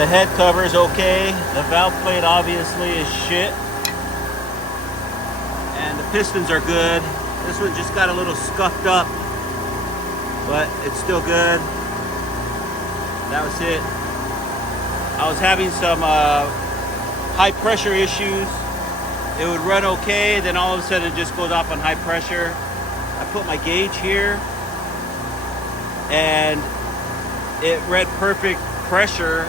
The head cover is okay. The valve plate obviously is shit. And the pistons are good. This one just got a little scuffed up, but it's still good. That was it. I was having some high pressure issues. It would run okay, then all of a sudden it just goes off on high pressure. I put my gauge here and it read perfect pressure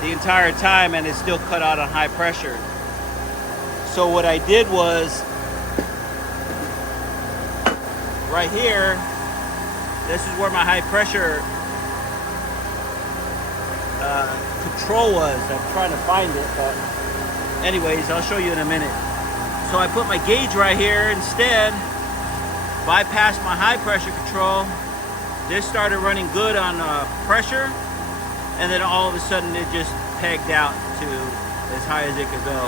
the entire time, and it still cut out on high pressure. So what I did was, right here, this is where my high pressure control was. I'm trying to find it, but anyways, I'll show you in a minute. So I put my gauge right here instead, bypassed my high pressure control. This started running good on pressure, and then all of a sudden it just pegged out to as high as it could go.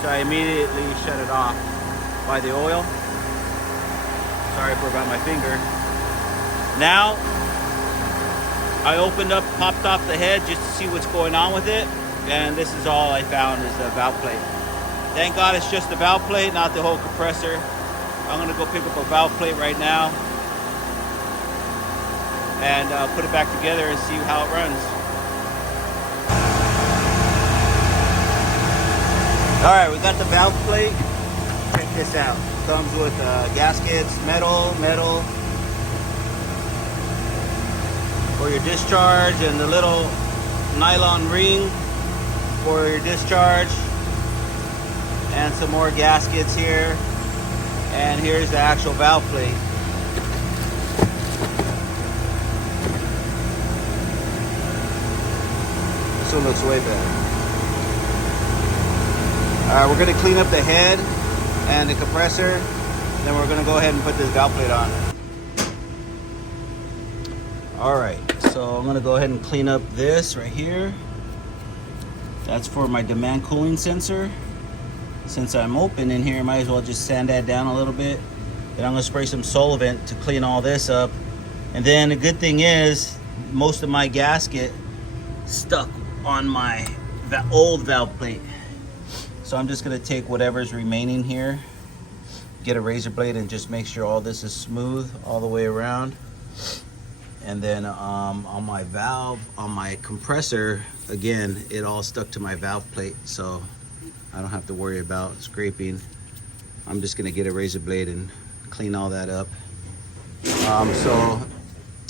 So I immediately shut it off by the oil. Sorry for about my finger. Now, I opened up, popped off the head just to see what's going on with it, and this is all I found is the valve plate. Thank God it's just the valve plate, not the whole compressor. I'm gonna go pick up a valve plate right now and put it back together and see how it runs. All right, we got the valve plate. Check this out. Comes with gaskets, metal for your discharge, and the little nylon ring for your discharge, and some more gaskets here. And here's the actual valve plate. This one looks way better. Alright, we're going to clean up the head and the compressor, then we're going to go ahead and put this valve plate on. Alright, so I'm going to go ahead and clean up this right here. That's for my demand cooling sensor. Since I'm open in here, I might as well just sand that down a little bit. Then I'm going to spray some solvent to clean all this up. And then the good thing is, most of my gasket stuck on my old valve plate. So I'm just gonna take whatever's remaining here, get a razor blade and just make sure all this is smooth all the way around. And then on my valve, on my compressor, again, it all stuck to my valve plate, so I don't have to worry about scraping. I'm just gonna get a razor blade and clean all that up. So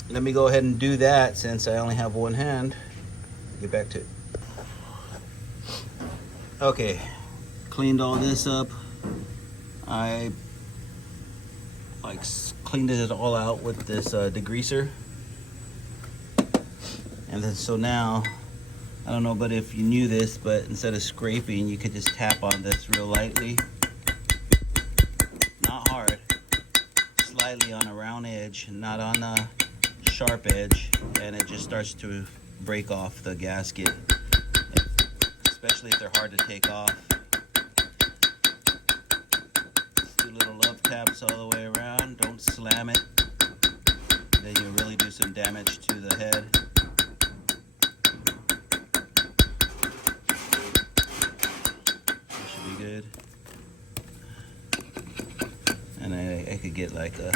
let me go ahead and do that since I only have one hand. Get back to it. Okay. Cleaned all this up. I cleaned it all out with this degreaser, and then so now I don't know, but if you knew this, but instead of scraping, you could just tap on this real lightly, not hard, slightly on a round edge, not on a sharp edge, and it just starts to break off the gasket, especially if they're hard to take off. Little love taps all the way around. Don't slam it, then you'll really do some damage to the head. That should be good. And I could get like a,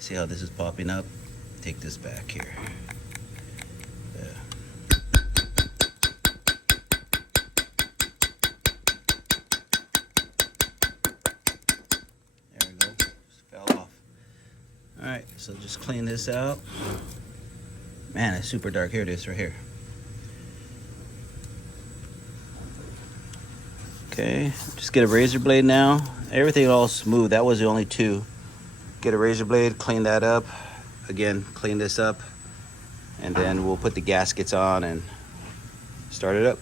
see how this is popping up? Take this back here. Alright, so just clean this out. Man, it's super dark. Here it is, right here. Okay, just get a razor blade now. Everything all smooth. That was the only two. Get a razor blade, clean that up. Again, clean this up. And then we'll put the gaskets on and start it up.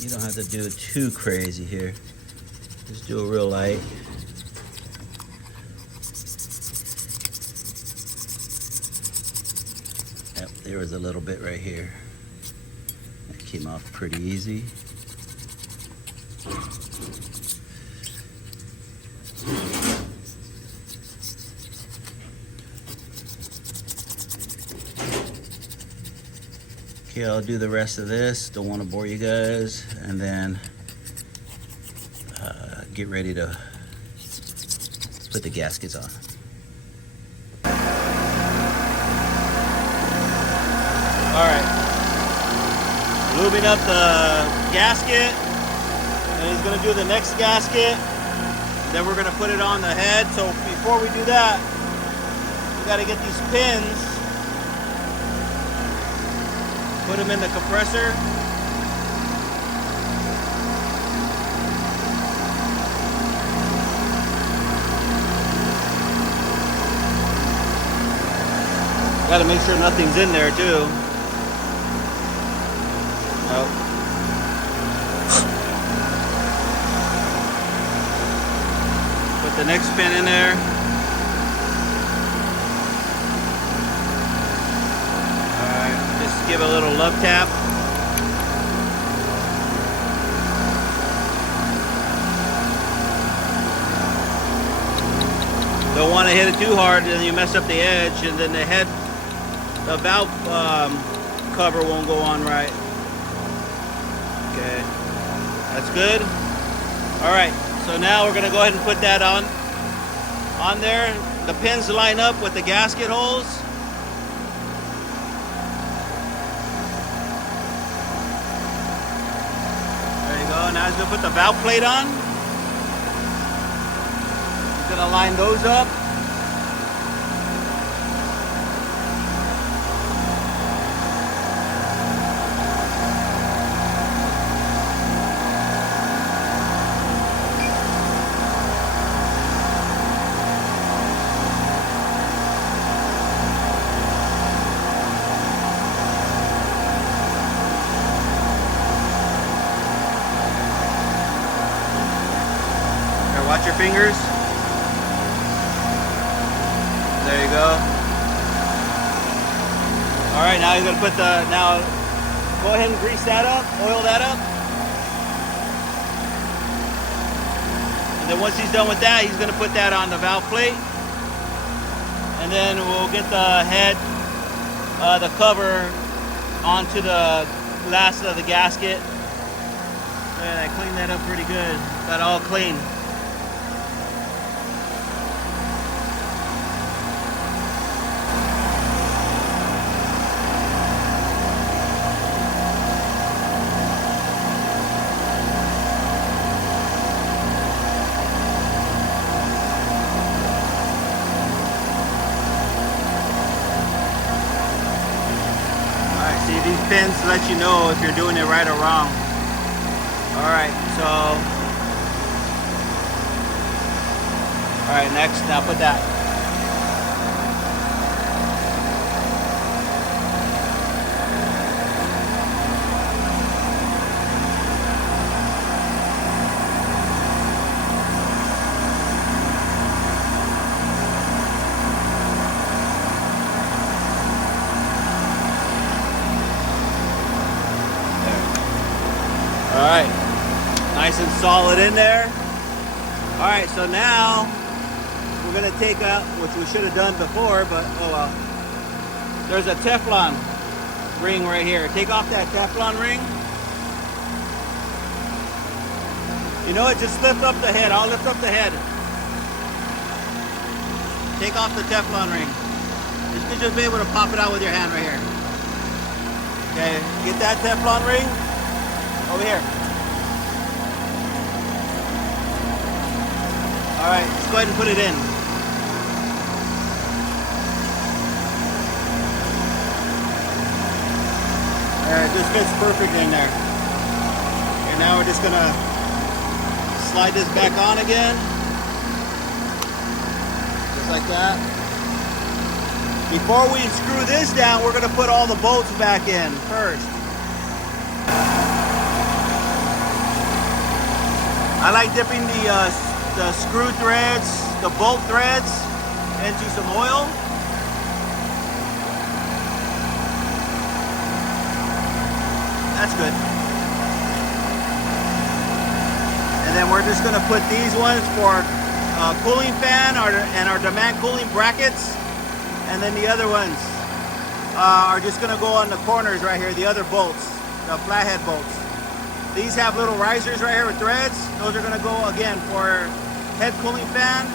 You don't have to do it too crazy here. Just do it real light. Yep, there was a little bit right here. That came off pretty easy. Okay, I'll do the rest of this. Don't want to bore you guys. And then get ready to put the gaskets on. Alright. Lubing up the gasket. And he's going to do the next gasket. Then we're going to put it on the head. So before we do that, we got to get these pins. Put them in the compressor. Got to make sure nothing's in there too. Nope. Put the next pin in there. Alright, just give it a little love tap. Don't want to hit it too hard, then you mess up the edge, and then the valve cover won't go on right. Okay, that's good. All right, so now we're gonna go ahead and put that on there. The pins line up with the gasket holes. There you go. Now he's gonna put the valve plate on. He's gonna line those up. Watch your fingers. There you go. All right, now he's gonna put now go ahead and grease that up, oil that up. And then once he's done with that, he's gonna put that on the valve plate. And then we'll get the head, the cover onto the last of the gasket. And I cleaned that up pretty good. Got it all clean. See, these pins let you know if you're doing it right or wrong. Alright, so alright, next, now put that. Alright, nice and solid in there. Alright, so now we're going to take out, which we should have done before, but oh well. There's a Teflon ring right here. Take off that Teflon ring. You know what, just lift up the head. I'll lift up the head. Take off the Teflon ring. You should just be able to pop it out with your hand right here. Okay, get that Teflon ring. Over here. Alright, let's go ahead and put it in. Alright, this fits perfect in there. And now we're just gonna slide this back on again. Just like that. Before we screw this down, we're gonna put all the bolts back in first. I like dipping the screw threads, the bolt threads into some oil. That's good. And then we're just gonna put these ones for cooling fan and our demand cooling brackets. And then the other ones are just gonna go on the corners right here, the other bolts, the flathead bolts. These have little risers right here with threads. Those are gonna go again for head cooling fan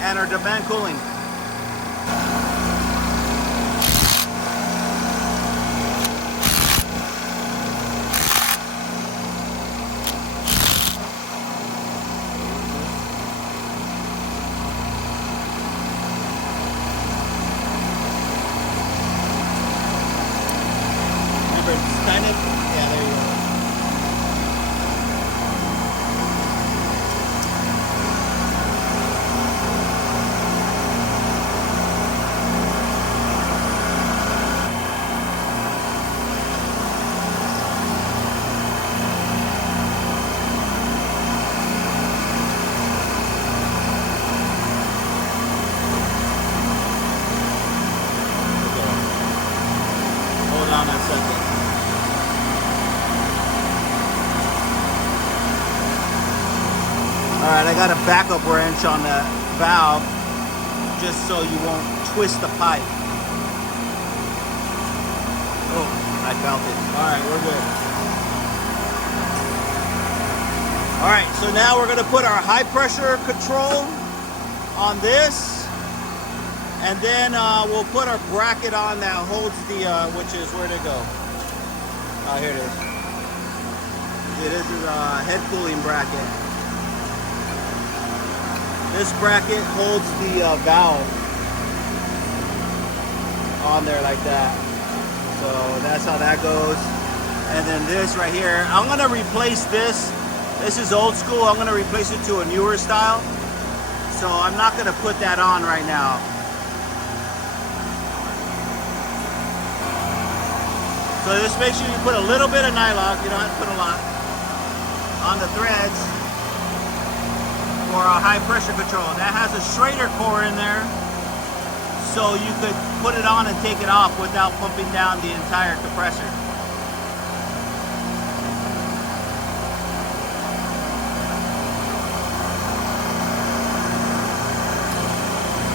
and our demand cooling. Kind of, yeah, there you go. Okay. Hold on a second. All right, I got a backup wrench on the valve just so you won't twist the pipe. Oh, I felt it. All right, we're good. All right, so now we're gonna put our high pressure control on this, and then we'll put our bracket on that holds the, which is, where'd it go? Oh, here it is. Yeah, this is a head cooling bracket. This bracket holds the valve on there like that. So that's how that goes. And then this right here, I'm gonna replace this. This is old school. I'm gonna replace it to a newer style. So I'm not gonna put that on right now. So just make sure you put a little bit of nylon. You don't have to put a lot on the threads for a high pressure control. That has a Schrader core in there, so you could put it on and take it off without pumping down the entire compressor.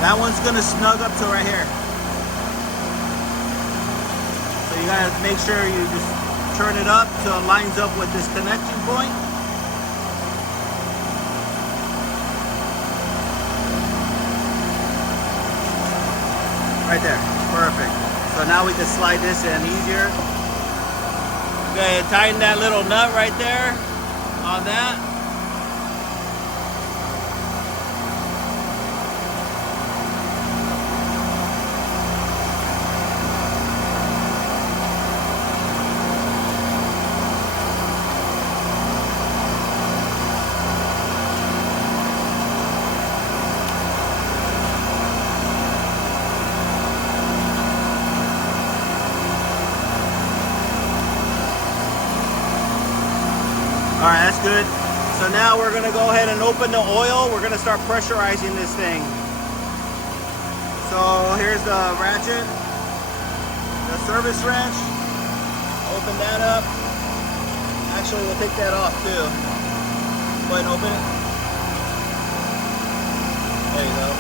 That one's gonna snug up to right here. So you gotta make sure you just turn it up till it lines up with this connection point. Right there, perfect. So now we can slide this in easier. Okay, tighten that little nut right there on that. All right, that's good. So now we're gonna go ahead and open the oil. We're gonna start pressurizing this thing. So here's the ratchet, the service wrench. Open that up. Actually, we'll take that off too. Go ahead and open it. There you go.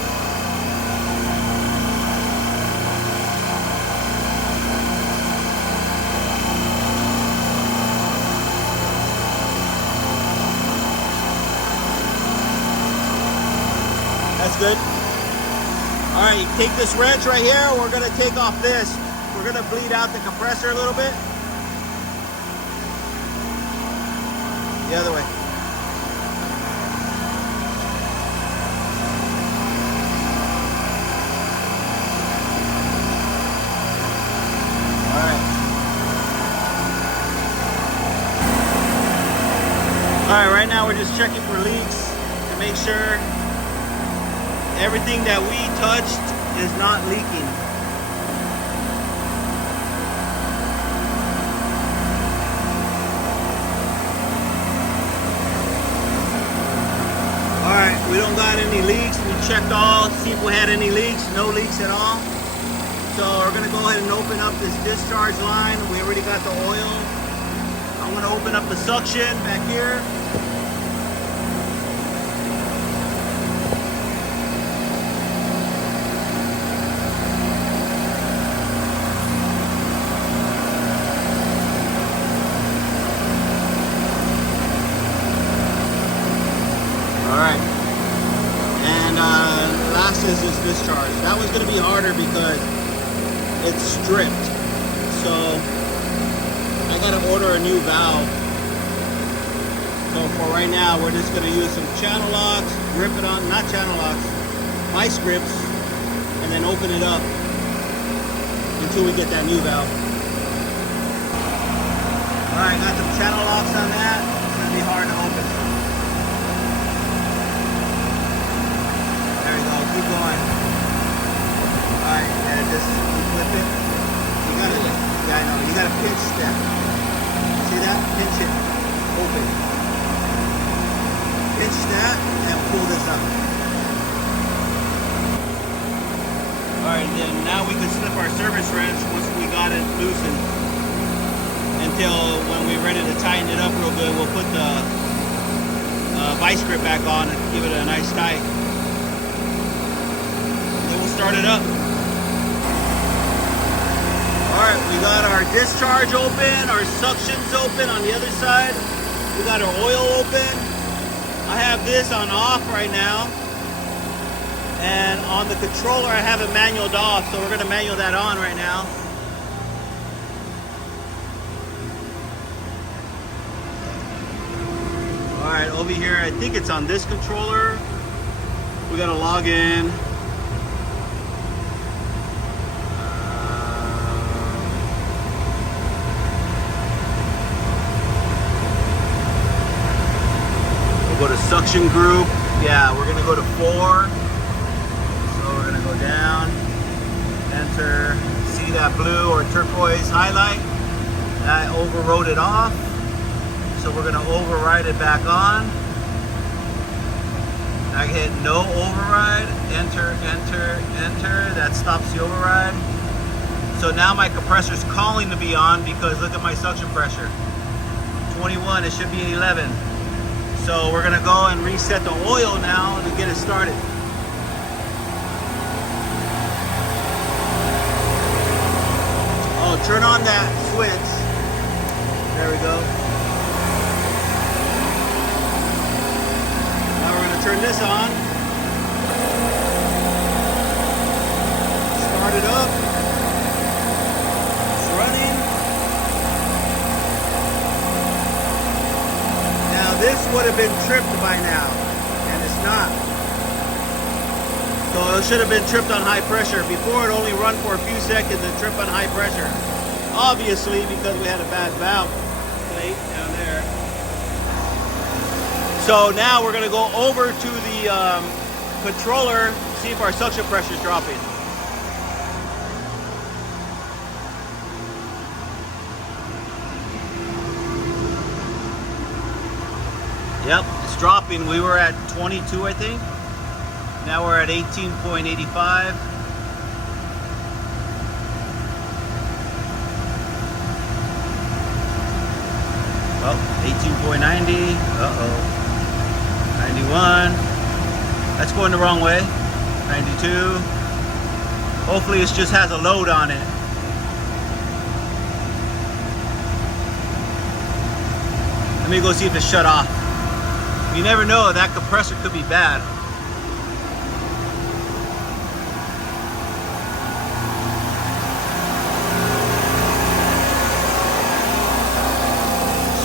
That's good. All right, you take this wrench right here. We're gonna take off this. We're gonna bleed out the compressor a little bit. The other way. All right. All right, right now we're just checking for leaks to make sure everything that we touched is not leaking. All right, we don't got any leaks. We checked all, see if we had any leaks. No leaks at all. So we're gonna go ahead and open up this discharge line. We already got the oil. I'm gonna open up the suction back here. it's stripped. So I gotta order a new valve. So for right now, we're just gonna use some channel locks, grip it on, not channel locks, vice grips, and then open it up until we get that new valve. All right, got some channel locks on that. It's gonna be hard to open. There we go, keep going. All right, and just flip it. You gotta, yeah, I know, you gotta pinch that. See that? Pinch it, open. Pinch that and pull this up. All right, then now we can slip our service wrench once we got it loosened. Until when we're ready to tighten it up real good, we'll put the vice grip back on and give it a nice tight. Then we'll start it up. All right, we got our discharge open, our suctions open on the other side. We got our oil open. I have this on off right now. And on the controller, I have it manualed off, so we're gonna manual that on right now. All right, over here, I think it's on this controller. We gotta log in. We'll go to suction group. Yeah, we're gonna go to 4. So we're gonna go down, enter, see that blue or turquoise highlight? I overrode it off. So we're gonna override it back on. I hit no override, enter, enter, enter. That stops the override. So now my compressor's calling to be on because look at my suction pressure. 21, it should be 11. So we're gonna go and reset the oil now to get it started. Oh, turn on that switch. There we go. Turn this on. Start it up. It's running. Now this would have been tripped by now, and it's not. So it should have been tripped on high pressure. Before it only run for a few seconds and trip on high pressure. Obviously because we had a bad valve plate down there. So now we're going to go over to the controller, see if our suction pressure is dropping. Yep, it's dropping. We were at 22, I think. Now we're at 18.85. Oh, 18.90. Uh-oh. 91, that's going the wrong way. 92, hopefully it just has a load on it. Let me go see if it's shut off. You never know, that compressor could be bad.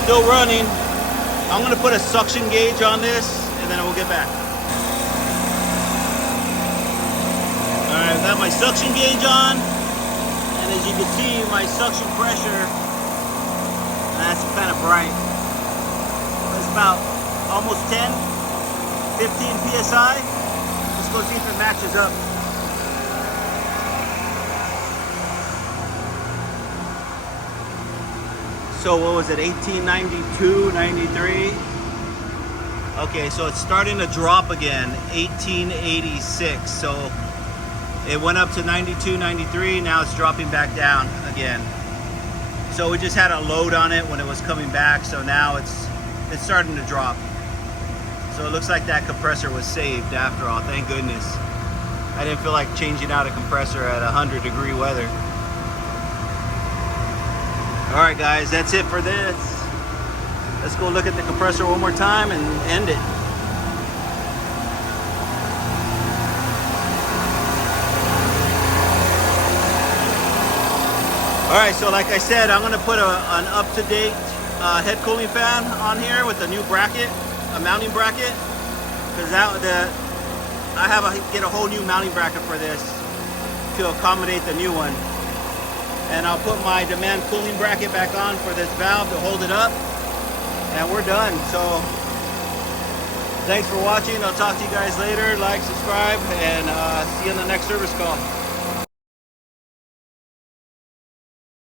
Still running. I'm gonna put a suction gauge on this and then we'll get back. All right, I've got my suction gauge on. And as you can see, my suction pressure, that's kind of bright. It's about almost 10, 15 PSI. Let's go see if it matches up. So what was it, 1892, 93? Okay, so it's starting to drop again, 1886. So it went up to 92, 93, now it's dropping back down again. So we just had a load on it when it was coming back, so now it's starting to drop. So it looks like that compressor was saved after all, thank goodness. I didn't feel like changing out a compressor at 100-degree weather. All right, guys, that's it for this. Let's go look at the compressor one more time and end it. All right, so like I said, I'm gonna put an up-to-date head cooling fan on here with a new bracket, a mounting bracket, because I have to get a whole new mounting bracket for this to accommodate the new one. And I'll put my demand cooling bracket back on for this valve to hold it up, and we're done. So thanks for watching. I'll talk to you guys later. Like, subscribe, and see you on the next service call.